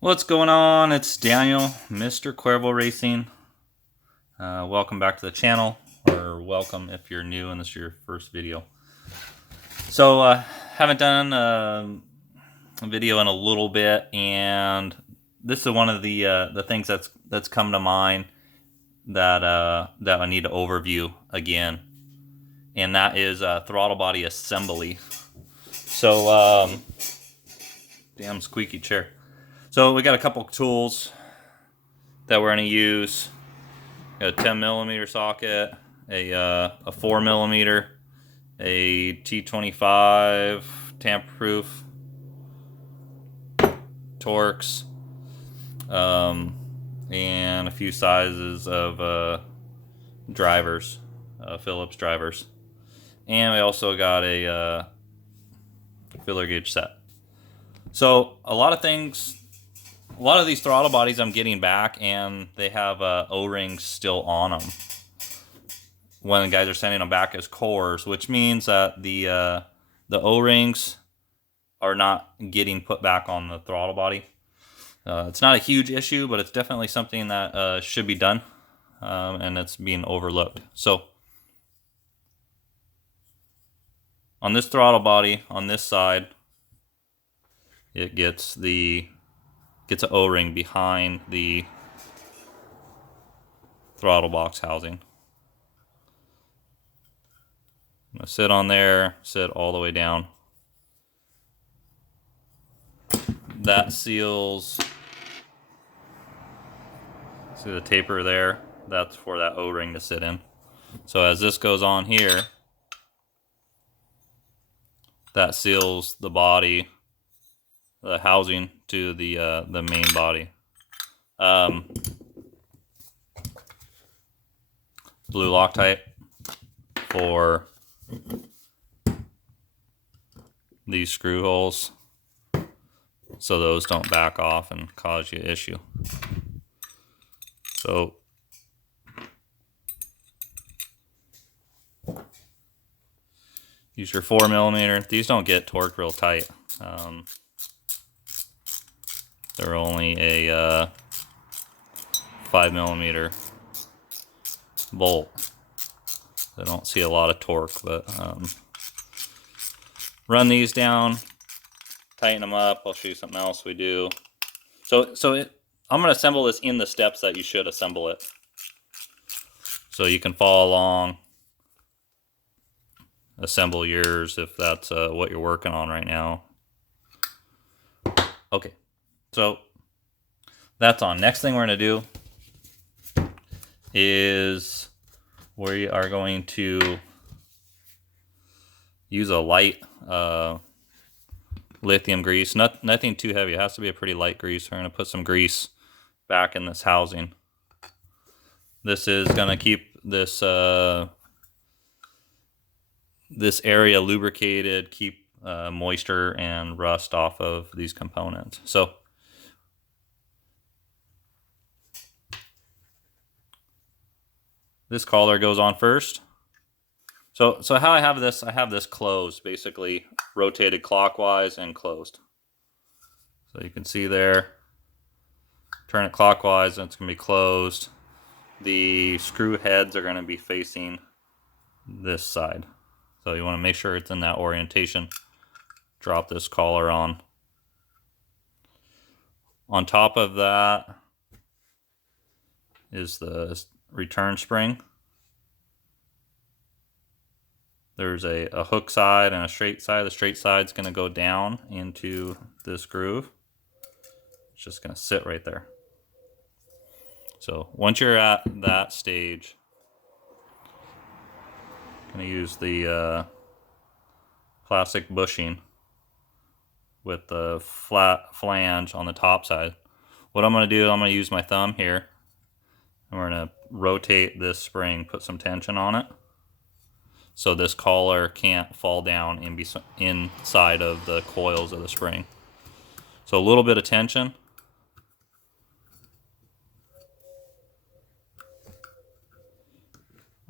What's going on? It's Daniel, Mr. Cuervo Racing. Welcome back to the channel, or welcome if you're new and this is your first video. So, haven't done a video in a little bit, and this is one of the things that's come to mind that I need to overview again, and that is throttle body assembly. So, damn squeaky chair. So we got a couple tools that we're going to use. Got a 10mm socket, a 4mm, a T25 tamper-proof, Torx, and a few sizes of drivers, Phillips drivers. And we also got a filler gauge set. So a lot of these throttle bodies I'm getting back, and they have O-rings still on them when the guys are sending them back as cores, which means that the O-rings are not getting put back on the throttle body. It's not a huge issue, but it's definitely something that should be done, and it's being overlooked. So on this throttle body, on this side, it gets an O-ring behind the throttle box housing. I'm going to sit on there, sit all the way down. That seals, see the taper there? That's for that O-ring to sit in. So as this goes on here, that seals the body, the housing to the main body. Blue Loctite for these screw holes, so those don't back off and cause you issue. So use your 4mm. These don't get torqued real tight. They're only a 5mm bolt. I don't see a lot of torque, but run these down, tighten them up. I'll show you something else we do. I'm going to assemble this in the steps that you should assemble it, so you can follow along, assemble yours if that's what you're working on right now. Okay, so that's on. Next thing we're going to do is we are going to use a light lithium grease. Nothing too heavy. It has to be a pretty light grease. We're going to put some grease back in this housing. This is going to keep this this area lubricated, keep moisture and rust off of these components. So this collar goes on first. So how I have this closed, basically rotated clockwise and closed. So you can see there, turn it clockwise and it's going to be closed. The screw heads are going to be facing this side. So you want to make sure it's in that orientation. Drop this collar on. On top of that is the return spring. There's a hook side and a straight side. The straight side's going to go down into this groove. It's just going to sit right there. So once you're at that stage, I'm going to use the plastic bushing with the flat flange on the top side. What I'm going to do, I'm going to use my thumb here, and we're going to rotate this spring, put some tension on it, so this collar can't fall down inside of the coils of the spring. So a little bit of tension.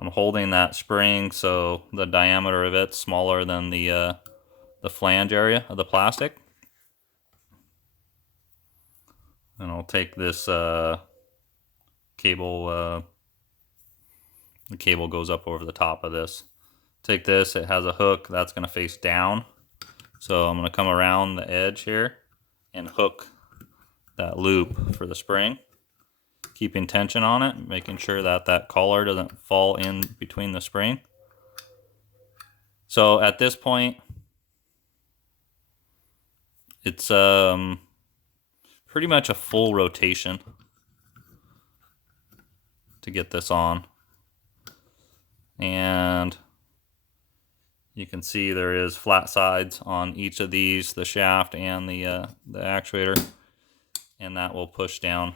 I'm holding that spring so the diameter of it's smaller than the flange area of the plastic. And I'll take this cable, the cable goes up over the top of this. Take this, it has a hook that's going to face down. So I'm going to come around the edge here and hook that loop for the spring. Keeping tension on it, making sure that that collar doesn't fall in between the spring. So at this point, it's pretty much a full rotation to get this on. And you can see there is flat sides on each of these, the shaft and the actuator, and that will push down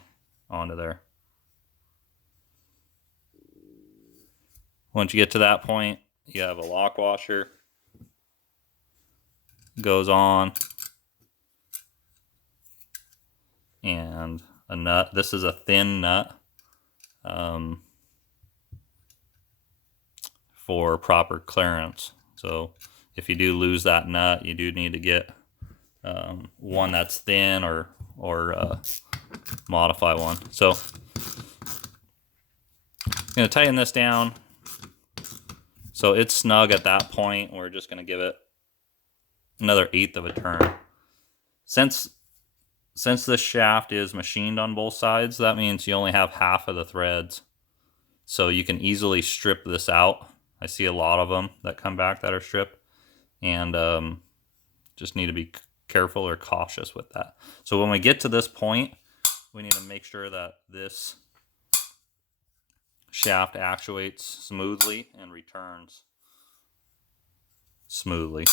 onto there. Once you get to that point, you have a lock washer, goes on, and a nut. This is a thin nut for proper clearance. So if you do lose that nut, you do need to get one that's thin or modify one. So I'm going to tighten this down so it's snug at that point. We're just going to give it another 1/8 of a turn. Since this shaft is machined on both sides, that means you only have half of the threads. So you can easily strip this out. I see a lot of them that come back that are stripped, and just need to be careful or cautious with that. So when we get to this point, we need to make sure that this shaft actuates smoothly and returns smoothly.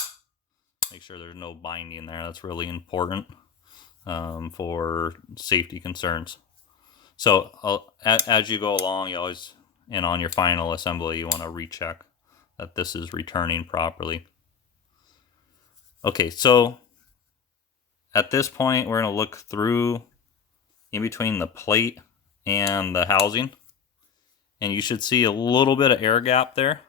Make sure there's no binding there. That's really important for safety concerns. So as you go along, you always, and on your final assembly, you want to recheck that this is returning properly. Okay, so at this point, we're going to look through in between the plate and the housing, and you should see a little bit of air gap there.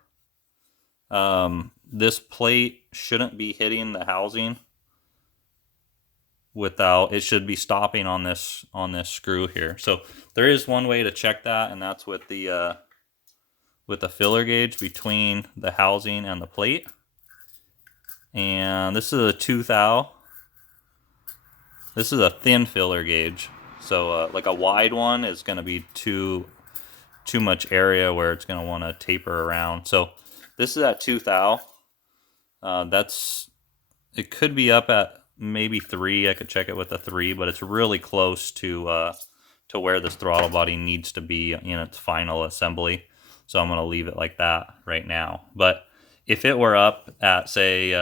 This plate shouldn't be hitting the housing without, it should be stopping on this screw here. So there is one way to check that, and that's with the filler gauge between the housing and the plate. And this is a 2 thou. This is a thin filler gauge. So like a wide one is going to be too much area where it's going to want to taper around. So this is at 2 thou. It could be up at maybe 3. I could check it with a 3, but it's really close to where this throttle body needs to be in its final assembly. So I'm going to leave it like that right now. But if it were up at, say,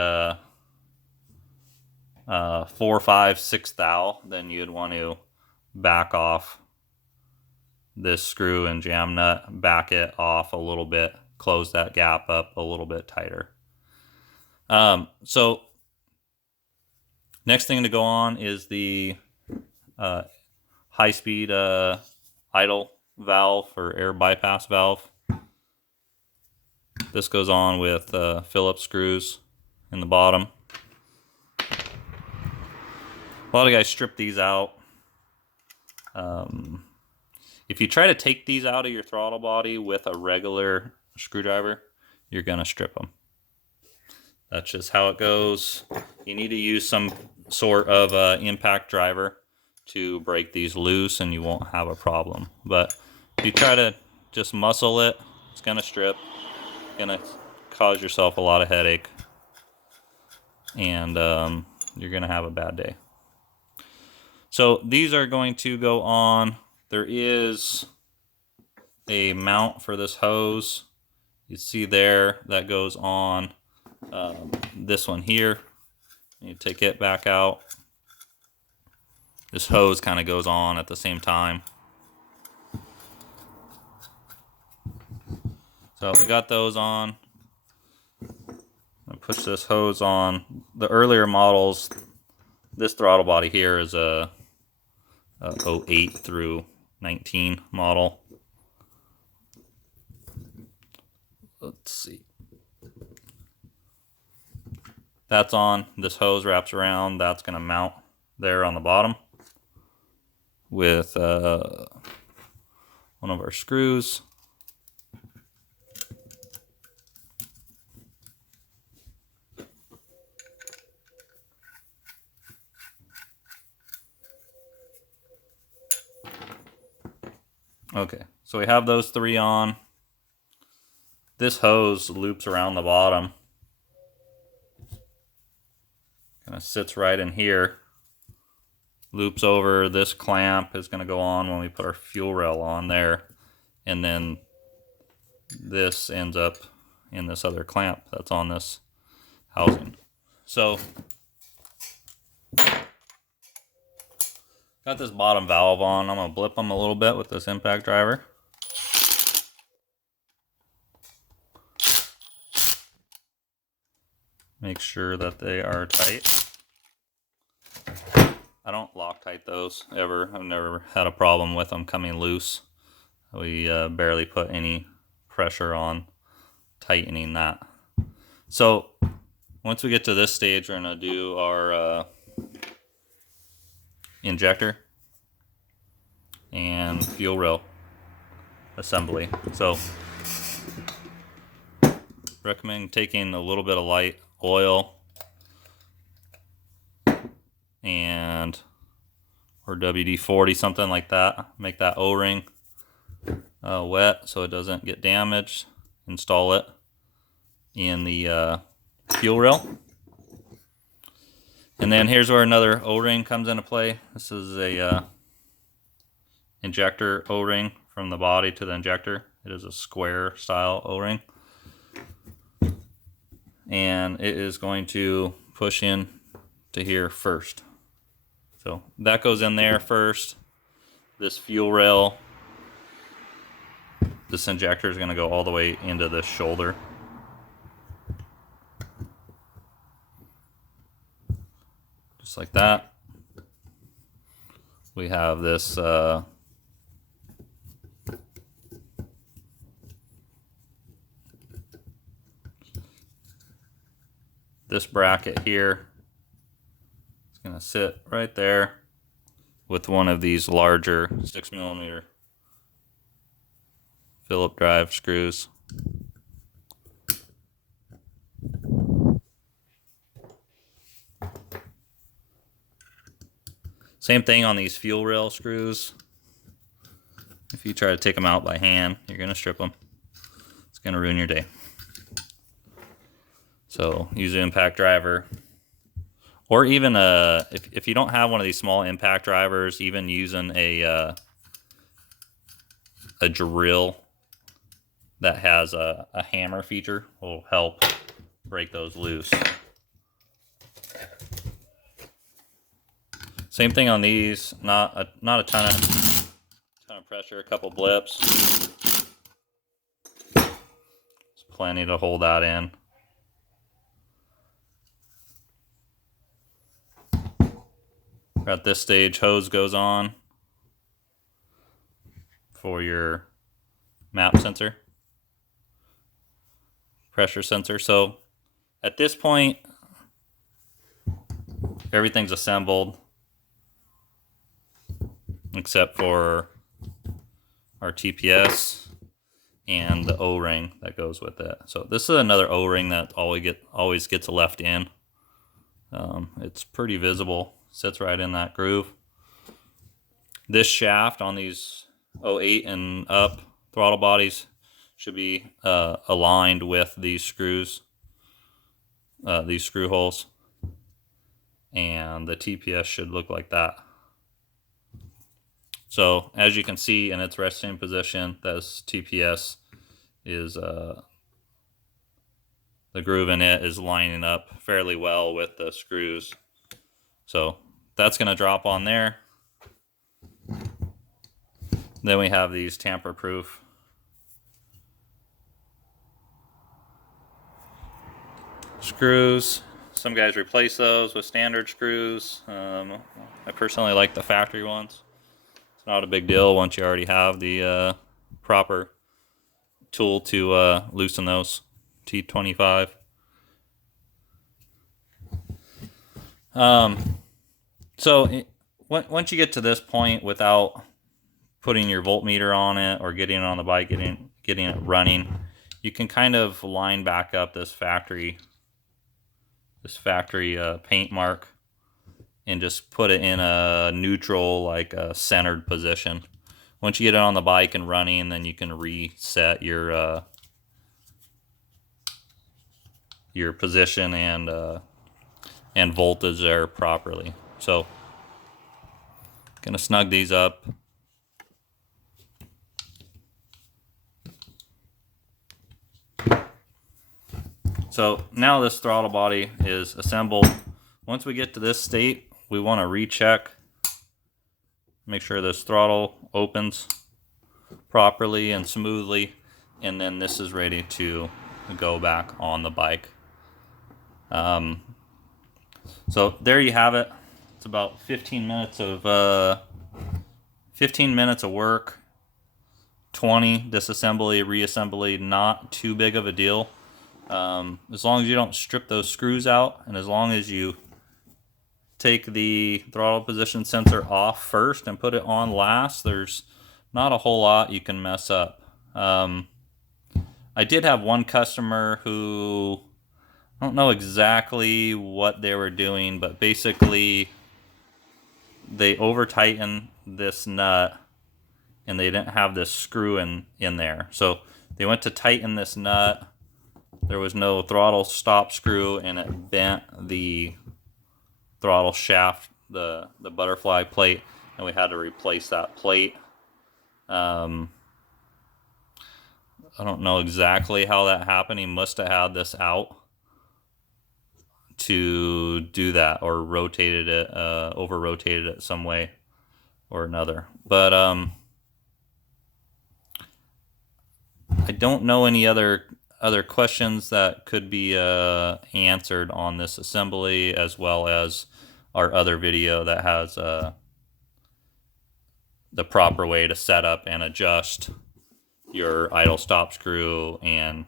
4, 5, 6 thou, then you'd want to back off this screw and jam nut, back it off a little bit, close that gap up a little bit tighter. So next thing to go on is the high-speed idle valve or air bypass valve. This goes on with Phillips screws in the bottom. A lot of guys strip these out. If you try to take these out of your throttle body with a regular screwdriver, you're going to strip them. That's just how it goes. You need to use some sort of impact driver to break these loose, and you won't have a problem. But if you try to just muscle it, it's going to strip. It's going to cause yourself a lot of headache, and you're going to have a bad day. So these are going to go on. There is a mount for this hose. You see there, that goes on this one here. You take it back out. This hose kind of goes on at the same time. So we got those on. I push this hose on. The earlier models, this throttle body here is a 08 through 19 model. Let's see. That's on. This hose wraps around. That's going to mount there on the bottom. with one of our screws. Okay, so we have those three on. This hose loops around the bottom. Kind of sits right in here. Loops over. This clamp is going to go on when we put our fuel rail on there. And then this ends up in this other clamp that's on this housing. So, got this bottom valve on. I'm going to blip them a little bit with this impact driver. Make sure that they are tight. I don't Loctite those ever. I've never had a problem with them coming loose. We barely put any pressure on tightening that. So once we get to this stage, we're going to do our injector and fuel rail assembly. So recommend taking a little bit of light oil and or WD-40, something like that. Make that O-ring wet so it doesn't get damaged. Install it in the fuel rail. And then here's where another O-ring comes into play. This is a injector O-ring from the body to the injector. It is a square style O-ring. And it is going to push in to here first. So that goes in there first. This fuel rail, this injector is going to go all the way into the shoulder. Just like that. We have this this bracket here. It's going to sit right there with one of these larger 6mm Phillips drive screws. Same thing on these fuel rail screws. If you try to take them out by hand, you're going to strip them. It's going to ruin your day. So use an impact driver. Or even if you don't have one of these small impact drivers, even using a drill that has a hammer feature will help break those loose. Same thing on these. Not a ton of pressure. A couple blips. It's plenty to hold that in. At this stage, hose goes on for your map sensor, pressure sensor. So at this point, everything's assembled except for our TPS and the O-ring that goes with it. So this is another O-ring that always gets left in. It's pretty visible. Sits right in that groove. This shaft on these 08 and up throttle bodies should be aligned with these screws, these screw holes, and the TPS should look like that. So as you can see in its resting position, this TPS is the groove in it is lining up fairly well with the screws. So that's going to drop on there. Then we have these tamper-proof screws. Some guys replace those with standard screws. I personally like the factory ones. It's not a big deal once you already have the proper tool to loosen those. T25. So once you get to this point without putting your voltmeter on it or getting it on the bike, getting it running, you can kind of line back up this factory paint mark and just put it in a neutral, like a centered position. Once you get it on the bike and running, then you can reset your position and voltage there properly. So, gonna snug these up. So now this throttle body is assembled. Once we get to this state, we want to recheck, make sure this throttle opens properly and smoothly, and then this is ready to go back on the bike. So there you have it. It's about 15 minutes of work, 20 disassembly, reassembly, not too big of a deal. As long as you don't strip those screws out, and as long as you take the throttle position sensor off first and put it on last, there's not a whole lot you can mess up. I did have one customer who, I don't know exactly what they were doing, but basically they over tightened this nut and they didn't have this screw in there. So they went to tighten this nut. There was no throttle stop screw, and it bent the throttle shaft, the butterfly plate, and we had to replace that plate. I don't know exactly how that happened. He must have had this out to do that, or rotated it, over rotated it some way or another. But I don't know any other questions that could be answered on this assembly, as well as our other video that has the proper way to set up and adjust your idle stop screw and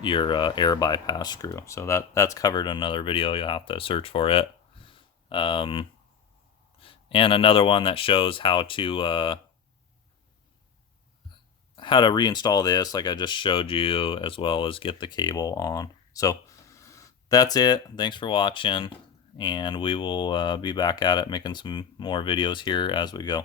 your air bypass screw. So that's covered in another video. You'll have to search for it. And another one that shows how to reinstall this, like I just showed you, as well as get the cable on. So that's it. Thanks for watching, and we will be back at it making some more videos here as we go.